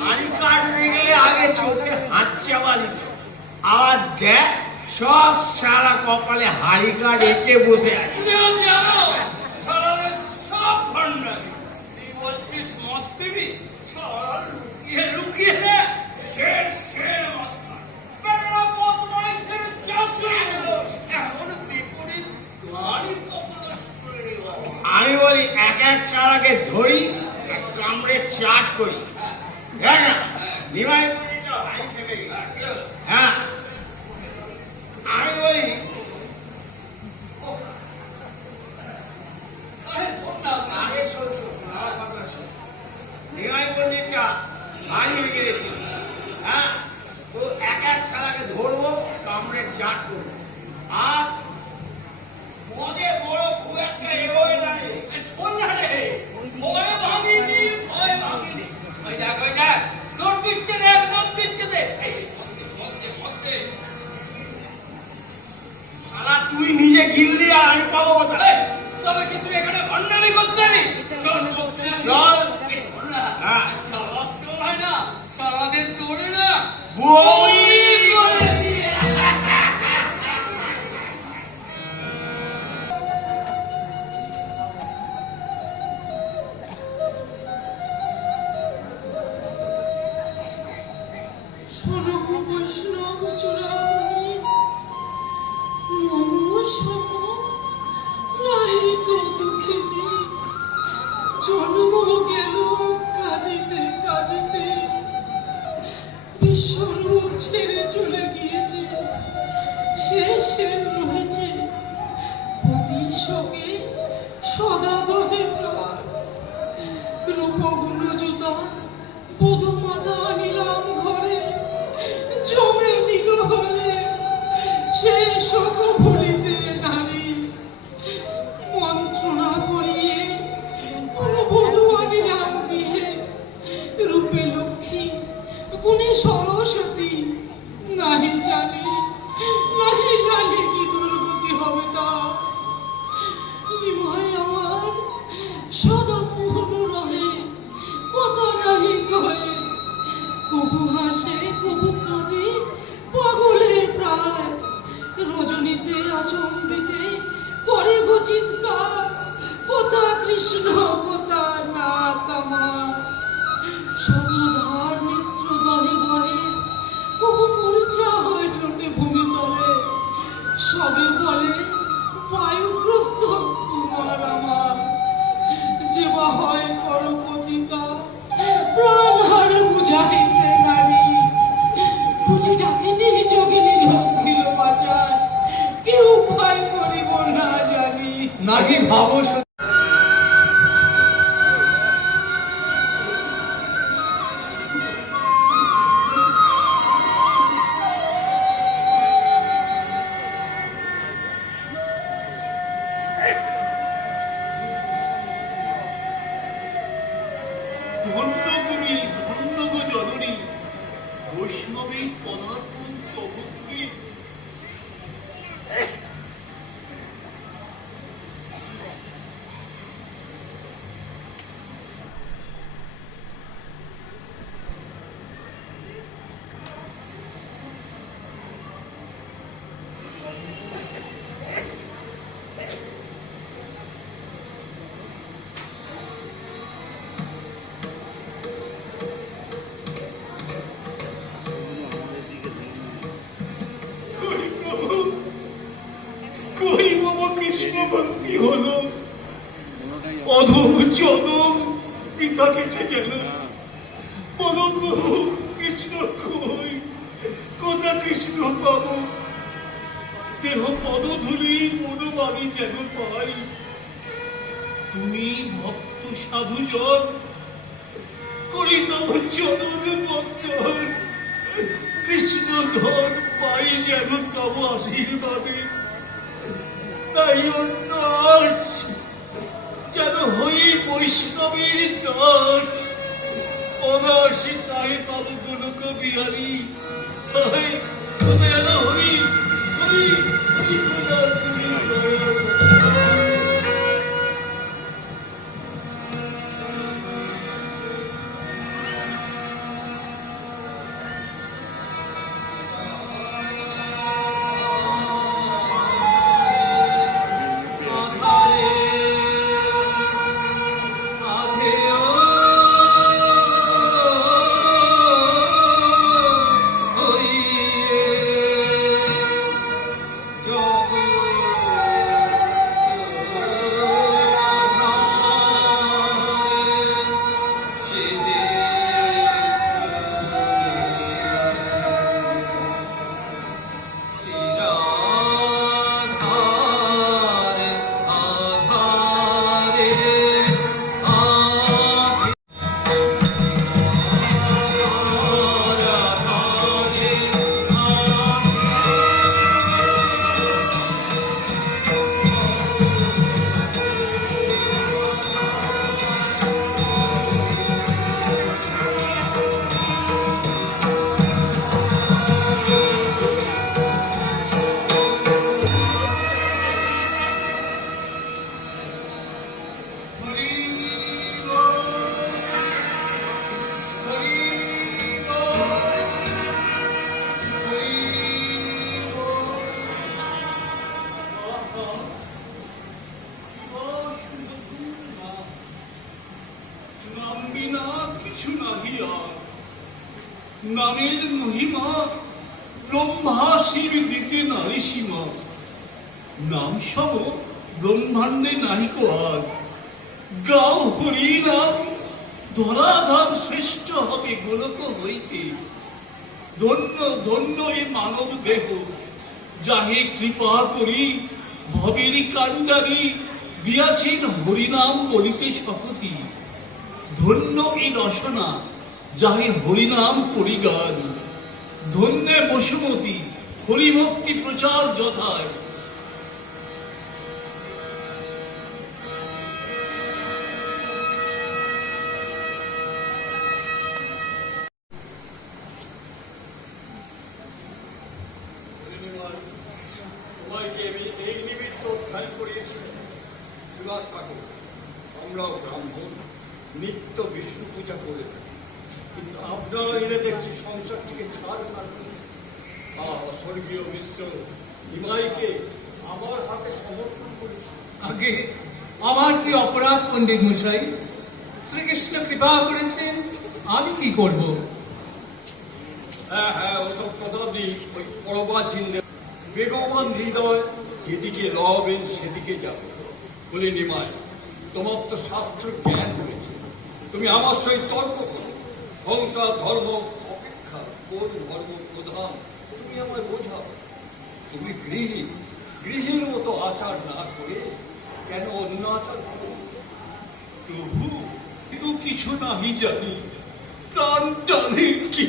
হাঁড়ি কাটতে গেলে আগে চোখে হাত চাপা দিত, আবার দেখ সব সারা কপালে হাঁড়ি কাট এঁকে বসে আছে। সব ভান্ডারি তুই বলছিস মত দিবি, লুকিয়ে আমি বলি এক এক সারাকে ধরি, কামড়ে চাট করি। দেখ না নিমাই, হ্যাঁ আমি বলি নিমাই পন্ডিতটা ভারী হয়ে গেছি। হ্যাঁ, তো এক এক সারাকে ধরবো, কামড়ে চাট করবো। আর মজে বড় খুব একটা এগোয় না রে। ভয় ভাঙিনি, ভয় ভাঙিনি। ওই দেখ, ওই দেখ, দৌড় দিচ্ছে দেখ, দৌড় দিচ্ছে দেখ। শালা তুই নিজে গিললি আর আমি পাবো কোথায়? তবে কিন্তু এখানে ভান্ডামি করতে নেই। চল চল। হ্যাঁ, যাওয়ার সময় না সারাদিন দৌড়ে না বই জন্ম গেল কাঁদিতে কাঁদিতে, বিশ্বরূপ ছেড়ে চলে গিয়েছে, শেষে রয়েছে পতির সঙ্গে সদা দহে প্রাণ। রূপগুণ জুতা বধূ মাথা নিলাম ঘরে, জমে নিল হলে সে শোক ভুলিতে নারী। মন্ত্রণা করিয়ে বধূ আনিলাম গৃহে, রূপে লক্ষ্মী গুণে সরস্বতী। নাহি জানি কি দুর্গতি হবে তা। নিমাই আমার সদা পূর্ণ রহে, কথা নাহি কহে, কবু হাসে কবু কাঁদে পাগলের প্রায়। রজনীতে আচম্বিতে করে গো চিৎকার, কোথা কৃষ্ণ কোথা নাথ আমার। সদধার নেত্র দলে বলে কবু মূর্ছা হয়ে ওঠে ভূমি তলে। সবে বলে বায়ুগ্রস্ত কুমার আমার, যে বা হয় কর প্রতিকা প্রাণ হার বুঝাইতে নারী। বুঝি ডাকিনি যোগিনী রক্ষিল বাঁচায়, কি উপায় করিব না জানি। নাকি ভাবো ধন্য তুমি, ধন্য গো জননী, বৈষ্ণবী পদার্পণ তবুকে। ভক্তি হলো অধম জনম পিতা কেটে গেল। পরম কৃষ্ণ কই, কোথা কৃষ্ণ পাব? দেহ পদধূলি মনোবাণী যেন পাই। তুমি ভক্ত সাধুজন করি তব চরণ বন্দন। কৃষ্ণ ধন পাই যেন তব আশীর্বাদে। তাই দাস যেন হই বৈষ্ণবীর দাস। অনাসী তাই পাব গোলক বিহারী। যেন হই হই নামের মহিমা ব্রহ্মাশির দিতে নারী সীমা। নাম সম ব্রহ্মাণ্ডে নাহিক আর, গাও হরি নাম ধরাধাম শ্রেষ্ঠ হবে গোলক হইতে। ধন্য ধন্য এ মানব দেহ, যাহে কৃপা করি ভবের কান্ডারি দিয়াছেন হরিনাম বলিতে শপথি। ধন্য এই রসনা, যাহে হরিনাম করি গান। ধন্যে বসুমতী হরিভক্তি প্রচার যথায়। সবাইকে আমি এই নিমিত্ত অধ্যায় করিয়েছি। শ্রীবাস ঠাকুর, আমরাও ব্রাহ্মণ নিত্য বিষ্ণু পূজা করে থাকি, কিন্তু আপনারা এনে দেখছি সংসার থেকে ছাড় না করে স্বর্গীয় মিশ্র নিমাইকে আমার হাতে সমর্পণ করেছি। আগে আমার কি অপরাধ পণ্ডিত মশাই? শ্রীকৃষ্ণ কৃপা করেছেন, আমি কি করব? হ্যাঁ হ্যাঁ, ওসব কথা আপনি ওই পরবাচীন বেগবান হৃদয় যেদিকে লবেন সেদিকে যাবে। বলি নিমাই, তোমার তো শাস্ত্র জ্ঞান হয়েছে, তুমি আমার সহিত তর্ক করো। সংসার ধর্ম অপেক্ষা কোন ধর্ম প্রধান তুমি আমায় বোঝাও। তুমি গৃহী, গৃহীর মতো আচার না করে কেন অন্য আচার করো? প্রভু, কিন্তু কিছু নাহি জানি, প্রাণ টানে কি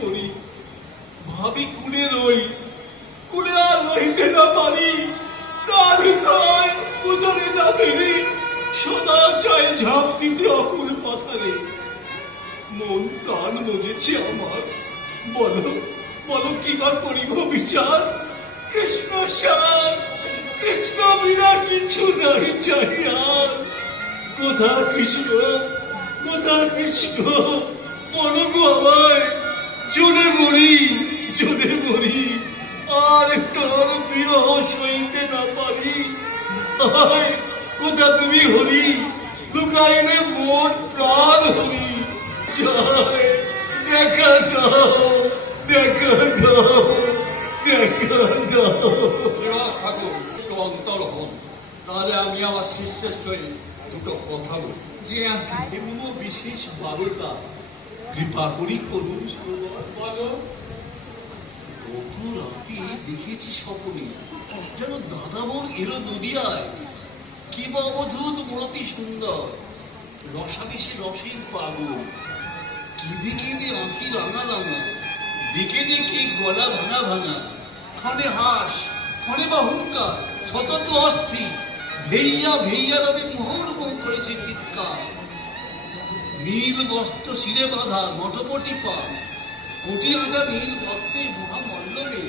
করি। ভাবি কুলে রই, কুলে আর রহিতে না পারি। প্রাণ নয় উদরে না বেড়ে, সদা চায় ঝাঁপ দিতে অকুল পাথারে। মন প্রাণ মজেছে আমার, বলো বলো কি বা করিব বিচার। কৃষ্ণ সার, কৃষ্ণ বিনা কিছু নাই চাই আর। কোথা কৃষ্ণ, কোথা কৃষ্ণ, বলো গো আমায়। চলে মরি, আর তোর বিরহ সইতে না পারি। আয় কোথা তুমি হরি, লুকাইলে মোর প্রাণ হরি। জয়, দেখা দাও, দেখা দাও, দেখা দাও। শ্রীবাস ঠাকুর একটু অন্তর হন, তাহলে আমি আমার শিষ্যের সহিত দুটো কথা বলি। যে আজ্ঞে। এমন বিশেষ বারতা কৃপা করি করুন সরোবর। বলো। গত রাতে দেখেছি স্বপ্নে, যেন দাদাবর এলো নদিয়ায়। কি বা অবধূত মূরতি সুন্দর, রসাবেশে রসেই পাগল। কেঁদে কেঁদে আঁখি রাঙা রাঙা, দেখে দেখে গলা ভাঙা। ক্ষণে হাস, ক্ষণে বা হুঙ্কার, সতত অস্থির। ভেইয়া রবে মোহর করেছে চিৎকার। নীল বস্ত্র শিরে বাঁধা মটপটি পা, কোটি আঁটা নীল বস্ত্রে মহামণ্ডলে।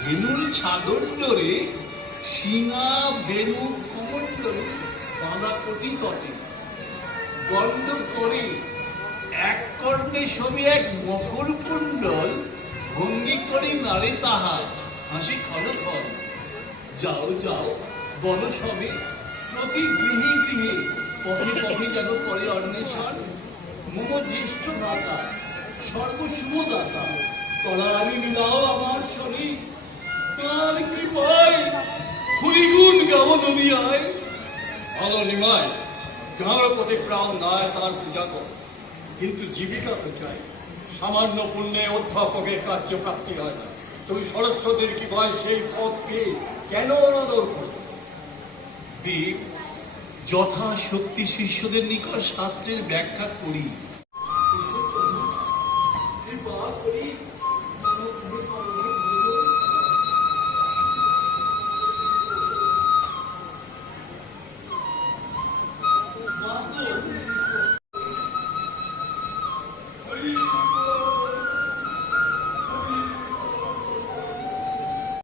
বেনুর ছাদর ডোরে, শিঙা বেনু কমণ্ডলে বাঁধা কোটি তটে। গন্ধ করে এক কর্ণে ছবি এক মকর কুণ্ডল, ভঙ্গি করি নারে তাহা হাসি ক্ষণ। যাও যাও বল সবে, প্রতি গৃহে গৃহে পথে যেন করে অন্বেষণ। মম জ্যেষ্ঠ ভ্রাতা সর্বশুভদাতা, তলারি মিলাও আমার শরীর। তার কৃপায় হরিগুণ গাও নদিয়ায়। ভালো নিমাই, যার প্রতি প্রাণ নাই তার পূজা কর, কিন্তু জীবিকা তো চাই। সামান্য পুণ্যে অধ্যাপকের কার্যপ্রাপ্তি হয় না। তুমি সরস্বতীর কি ভয় সেই পদ পেয়ে কেন অনাদর করো? দেব, যথাশক্তি শিষ্যদের নিকট শাস্ত্রের ব্যাখ্যা করি। কৃপা করি মাগো,